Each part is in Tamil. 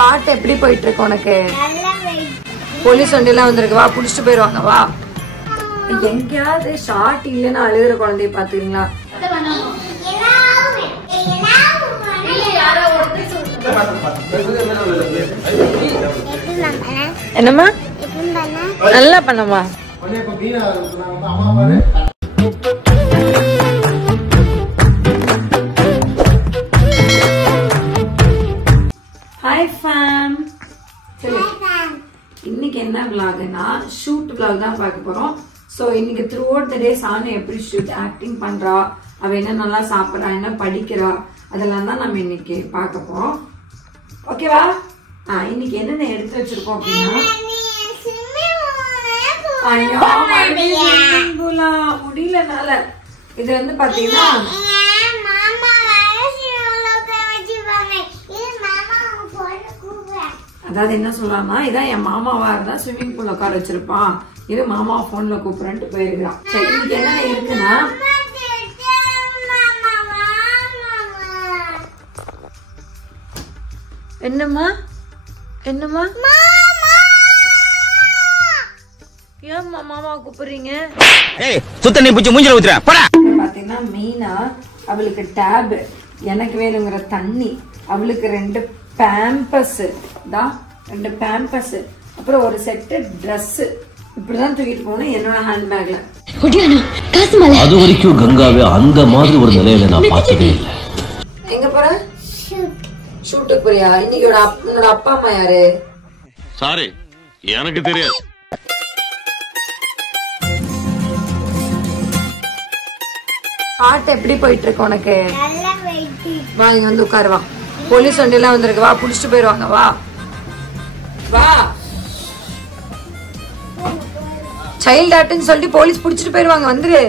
பாட்டு எப்படி போயிட்டு இருக்கு உனக்கு? போலீஸ் வண்டியெல்லாம் வந்திருக்கு, வா புடிச்சிட்டு போயிருவாங்க வா. எங்கேயாவது ஷார்ட் இல்லைன்னு அழுகிற குழந்தைய பாத்துக்கிறீங்களா? என்னம்மா நல்லா பண்ணமா? Hi fam. இன்னைக்கு என்ன விளாக்னா ஷூட் விளாக் தான் பார்க்க போறோம். ஸோ இன்னைக்கு த்ரூ அவுட் த டே சானு எப்படி ஷூட் ஆக்டிங் பண்றா, அவ என்ன நல்லா சாப்பிட்றா, என்ன படிக்கிறா, அதெல்லாம் தான் நம்ம இன்னைக்கு பார்க்க போறோம். ஓகேவா? இன்னைக்கு என்னென்ன எடுத்து வச்சிருக்கோம் அப்படின்னா, முடியலனால இது வந்து பாத்தீங்கன்னா அதாவது என்ன சொல்லலாம்னா, இதான் என் மாமாவா இருந்தா ஸ்விம்மிங் பூல்ல உட்கார வச்சிருப்பான், இது மாமா போன்ல கூப்பிடுறேன்ட்டு போயிருக்கான். சரி, இன்னைக்கு என்ன இருக்குன்னா என்னம்மா என்னம்மா ஏன் மாமா கூப்பிடுறீங்க? பாத்தீங்கன்னா மெயினா அவளுக்கு டேப், எனக்கு வேணுங்கிற தண்ணி, அவளுக்கு 2 பேம்பஸ் தான், 2 பேம்பஸ், அப்புறம் ஒரு செட்டு ட்ரெஸ், இப்படிதான் தூக்கிட்டு போனேன் என்னோட ஹேண்ட்பேக்ல. அது வரைக்கும் கங்காவே அந்த மாதிரி ஒரு நிலையில நான் பார்த்ததே இல்லை. எங்க போற? ஷூட்டுக்கு போறியா? இன்னைக்கு உன்னோட அப்பா அம்மா யாரு? சாரி, எனக்கு தெரியாது. பாட்டு எப்படி போயிட்டு இருக்கு உனக்கு? வா இங்க வந்து உட்காருவா. போலீஸ் வண்டியெல்லாம் வந்திருக்கு, வா புடிச்சிட்டு போயிருவாங்க வா வா. சைல்ட் ஆக்ட்னு சொல்லி போலீஸ் புடிச்சிட்டு போயிருவாங்க, வந்துரு.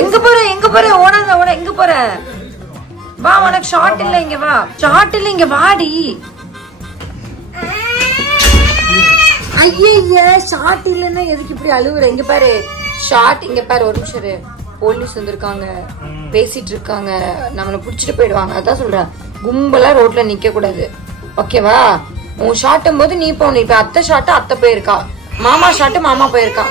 எங்க போற எங்க போற? ஓடாத ஓட, எங்க போற? வா, உனக்கு ஷார்ட் இல்ல, இங்க வா. ஷார்ட் இல்ல, இங்க வாடி. ஐயா ஷார்ட் இல்லன்னா எதுக்கு இப்படி அழுவுற? இங்க பாரு ஷார்ட், இங்க பாரு. ஒரு நிமிஷம், போலீஸ் வந்திருக்காங்க, பேசிட்டு இருக்காங்க, நம்மள புடிச்சிட்டு போயிடுவாங்க. அதான் சொல்றேன், கும்பலா ரோட்ல நிக்க கூடாது, ஓகேவா? உன் ஷார்ட்டும் போது நீ போன. இப்ப அத்தை ஷார்ட் அத்தை போயிருக்கா, மாமா ஷார்ட் மாமா போயிருக்கா.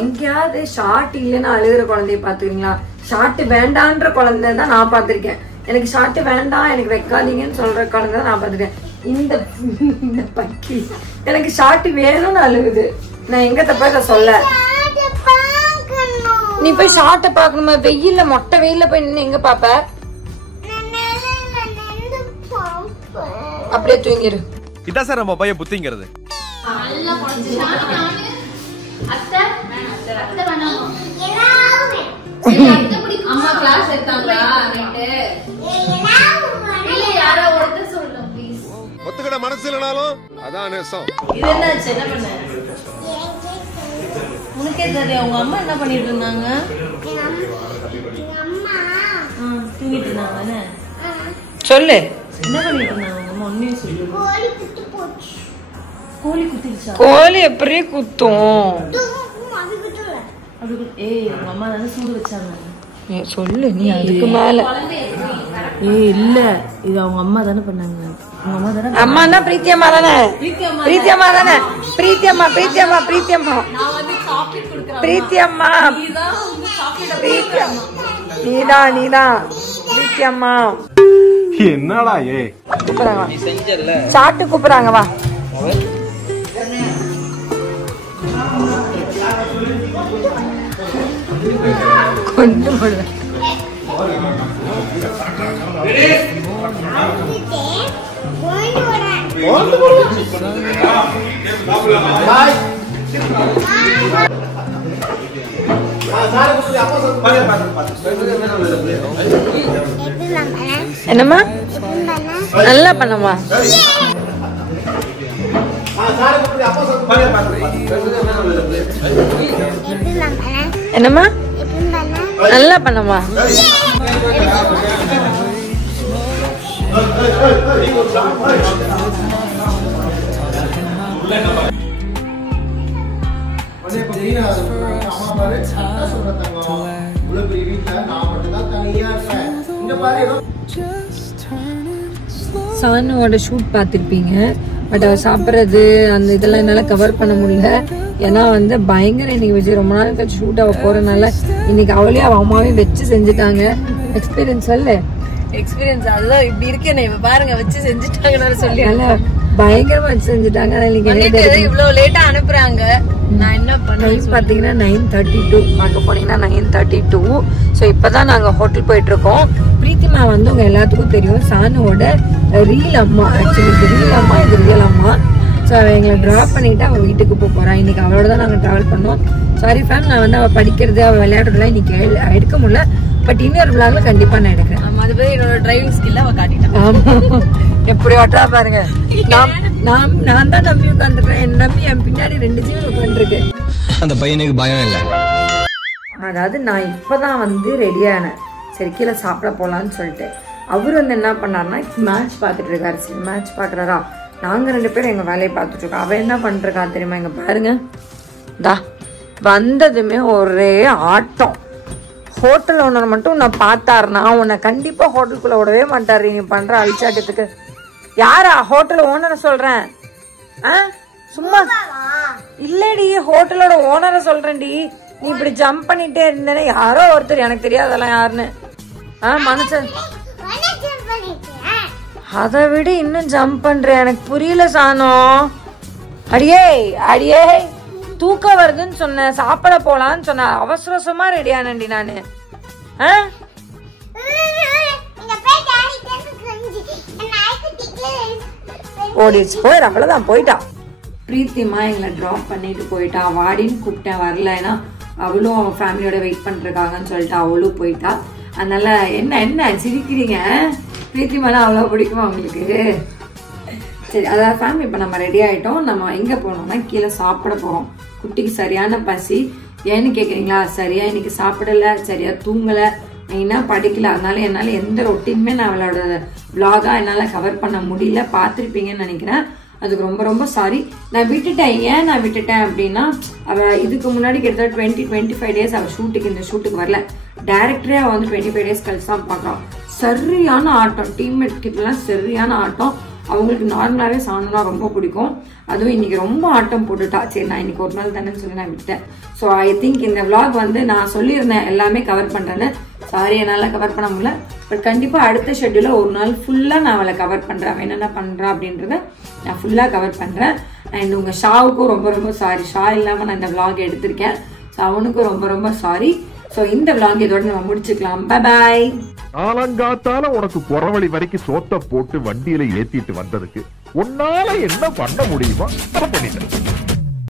எங்கேயாவது ஷார்ட் இல்லைன்னு அழுகிற குழந்தைய பாத்துக்கிறீங்களா? ஷார்ட் வேண்டான்ற குழந்தை தான் நான் பாத்திருக்கேன். எனக்கு ஷார்ட் வேண்டாம், எனக்கு வைக்காதீங்கன்னு சொல்ற குழந்தை தான் நான் பாத்திருக்கேன். இந்த பக்கி எனக்கு ஷார்ட் வேணும்னு அழுகுது. நான் எங்க தப்ப சொல்ல, நீ போய் ஷார்ட்ட பாக்கணுமா? வெயில்ல, மொட்டை வெயில்ல போய் நின்று எங்க பாப்ப? அப்படியே தூங்கிரு. இதான் சார் நம்ம பையன் புத்திங்கிறது. அம்மா கிளாஸ் எடுத்தாங்களா நைட்டு? இல்ல யாரோ ஒருத்தர் சொல்லுங்க ப்ளீஸ். ஒத்துக்கிட மனசு இல்லனாலும் அதான் நேசம். இது என்னாச்சு? என்ன பண்ண? உனக்கே தெரியும் உங்க அம்மா என்ன பண்ணிட்டு இருந்தாங்க? தூங்கிட்டு இருந்தாங்க. சொல்லு, என்ன பண்ணிட்டு இருந்தாங்க உங்க அம்மா? உண்மையை சொல்லு. கோழி குத்திருச்சா? கோழி எப்படி குத்தும்? ஏய் உங்க அம்மா தானே சூடு வச்சாங்க. சொல்லு நீ அதுக்கு மேல. ஏய் இல்ல, இது அவங்க அம்மா தானே பண்ணாங்க. உங்க அம்மா தானே. அம்மானா பிரீத்தியம்மா தானே? பிரீத்தியம்மா தானே? பிரீத்தியம்மா பிரீத்தியம்மா பிரீத்தியம்மா நான் வந்து சாக்லேட் குடுக்குறேன். பிரீத்தியம்மா நீதான் வந்து சாக்லேட். பிரீத்தியம்மா நீதான் பிரீத்தியம்மா. என்னடா ஏ கூப்பிடுறாங்க, நீ செஞ்சல சாட்டு கூப்பிடுறாங்க, வா. கொண்டு போடுவேன். என்னம்மா நல்லா பண்ணமா? என்னம்மா நல்லா பண்ணமா? சானுவோட ஷூட் பார்த்துருப்பீங்க. பட் அவ சாப்பிட்றது அந்த இதெல்லாம் என்னால் கவர் பண்ண முடியல. ஏன்னா வந்து பயங்கர இன்னைக்கு வச்சு ரொம்ப நாள் கழிச்சு ஷூட் அவ போறதுனால இன்னைக்கு அவளே அவ அம்மாவே வச்சு செஞ்சுட்டாங்க. எக்ஸ்பீரியன்ஸ் அல்ல எக்ஸ்பீரியன்ஸ் அதுதான் இப்படி இருக்கேன். இப்ப பாருங்க வச்சு செஞ்சுட்டாங்கன்னு சொல்லி பயங்கரமா வச்சு செஞ்சுட்டாங்க. இவ்வளவு லேட்டா அனுப்புறாங்க. நான் என்ன பண்ணேன் பாத்தீங்கன்னா 9:32 பார்க்க போனீங்கன்னா 9:32. ஸோ இப்பதான் நாங்க ஹோட்டல் போயிட்டு இருக்கோம். பிரீத்திமா வந்து உங்க எல்லாத்துக்கும் தெரியும் சானுவோட ரீல் அம்மா. ஆக்சுவலி இது ரீல் அம்மா, இது ரியல் அம்மா. ஸோ அவள் எங்களை ட்ராப் பண்ணிட்டு அவள் வீட்டுக்கு போறா. இன்னைக்கு அவளோட தான் நாங்கள் டிராவல் பண்ணோம். சாரி ஃபேம், நான் வந்து அவள் படிக்கிறது அவள் விளையாடுறதுலாம் இன்னைக்கு எடுக்க முடியல. பட் இன்னொரு விளாக்ல கண்டிப்பா நான் எடுக்கிறேன். அது போய் என்னோட டிரைவிங் ஸ்கில்ல அவ காட்டிட்டேன். ஆமா, எப்படி ஓட்டா பாருங்க. நான் தான் நம்பி உட்காந்துருக்கேன். என் நம்பி என் பின்னாடி 2 ஜீவன் உட்காந்துருக்கு. அந்த பையனுக்கு பயம் இல்லை. அதாவது நான் இப்பதான் வந்து ரெடியானேன். சரி கீழே சாப்பிட போலான்னு சொல்லிட்டு அவர் வந்து என்ன பண்ணாருன்னா மேட்ச் பார்த்துட்டு இருக்காரு. சரி மேட்ச் பாக்குறாரா, நாங்க 2 பேரும் எங்க வேலையை பார்த்துட்டு இருக்கோம். அவ என்ன பண்றா தெரியுமா, இங்க பாருங்க. தா வந்ததுமே ஒரே ஆட்டம். ஹோட்டல் ஓனர் மட்டும் நான் பார்த்தாருனா உன்னை கண்டிப்பா ஹோட்டலுக்குள்ள விடவே மாட்டாரு. நீ பண்ற அழிச்சாட்டத்துக்கு. யாரா ஹோட்டல் ஓனரை சொல்றேன்? சும்மா இல்லடி, ஹோட்டலோட ஓனரை சொல்றேன்டி. நீ இப்படி ஜம்ப் பண்ணிட்டே இருந்தேன்னா யாரோ ஒருத்தர், எனக்கு தெரியாதெல்லாம் யாருன்னு மனுஷன். அதை விட இன்னும் ஜம்ப் பண்ற, எனக்கு புரியல சானோ. அடியே அடியே, தூக்கம் வருதுன்னு சொன்ன, சாப்பிட போலான்னு சொன்ன, அவசரமா ரெடியானண்டி நானு. ஓடிச்சு போயிரு, அவ்வளவுதான் போயிட்டா. பிரீத்திமா எங்களை டிராப் பண்ணிட்டு போயிட்டா. வாடின்னு கூப்பிட்டேன், வரல. ஏன்னா அவளும் அவன் ஃபேமிலியோட வெயிட் பண்ணிருக்காங்கன்னு சொல்லிட்டு அவளும் போயிட்டா. அதனால என்ன சிரிக்கிறீங்க? பிரீத்திமாலாம் அவ்வளோ பிடிக்குமா உங்களுக்கு? சரி, அதாவது ஃபேமிலி இப்போ நம்ம ரெடி ஆகிட்டோம். நம்ம எங்கே போனோம்னா கீழே சாப்பிட போகிறோம். குட்டிக்கு சரியான பசி. ஏன்னு கேட்குறீங்களா? சரியா இன்னைக்கு சாப்பிடலை, சரியா தூங்கலை, மெயினாக படிக்கல. அதனால என்னால் எந்த ரொட்டீனுமே நான் அவளோட விளாகாக என்னால் கவர் பண்ண முடியல. பார்த்துருப்பீங்கன்னு நினைக்கிறேன். அதுக்கு ரொம்ப ரொம்ப சாரி. நான் விட்டுட்டேன். ஏன் நான் விட்டுட்டேன் அப்படின்னா, அவள் இதுக்கு முன்னாடி கிட்டத்தட்ட 20-25 டேஸ் அவள் இந்த ஷூட்டுக்கு வரல. டைரக்டரே அவள் வந்து 25 டேஸ் கழிச்சு தான் பார்க்குறான். சரியான ஆட்டம், டீம்மேட் கிட்டலாம் சரியான ஆட்டம். அவங்களுக்கு நார்மலாகவே சாணுனா ரொம்ப பிடிக்கும். அதுவும் இன்னைக்கு ரொம்ப ஆட்டம் போட்டுட்டா. சரி நான் இன்னைக்கு ஒரு நாள் தானேன்னு சொல்லி நான் விட்டேன். ஸோ ஐ திங்க் இந்த விளாக் வந்து நான் சொல்லியிருந்தேன் எல்லாமே கவர் பண்ணுறேன்னு. சாரி என்னால் கவர் பண்ண முடியல. பட் கண்டிப்பாக அடுத்த ஷெட்யூலில் ஒரு நாள் ஃபுல்லாக நான் அவளை கவர் பண்ணுறேன். அவன் என்னென்ன பண்ணுறா அப்படின்றத நான் ஃபுல்லாக கவர் பண்ணுறேன். அண்ட் உங்கள் ஷாவுக்கும் ரொம்ப ரொம்ப சாரி. ஷா இல்லாமல் நான் இந்த விளாக் எடுத்திருக்கேன். ஸோ அவனுக்கும் ரொம்ப ரொம்ப சாரி. ஸோ இந்த விளாக் இதோட நம்ம முடிச்சுக்கலாம். பாய். காலங்காத்தால உனக்கு புறவழி வரைக்கும் சோத்த போட்டு வண்டியில ஏத்திட்டு வந்ததுக்கு உன்னால என்ன பண்ண முடியுமோ அதை பண்ணிட்டேன்.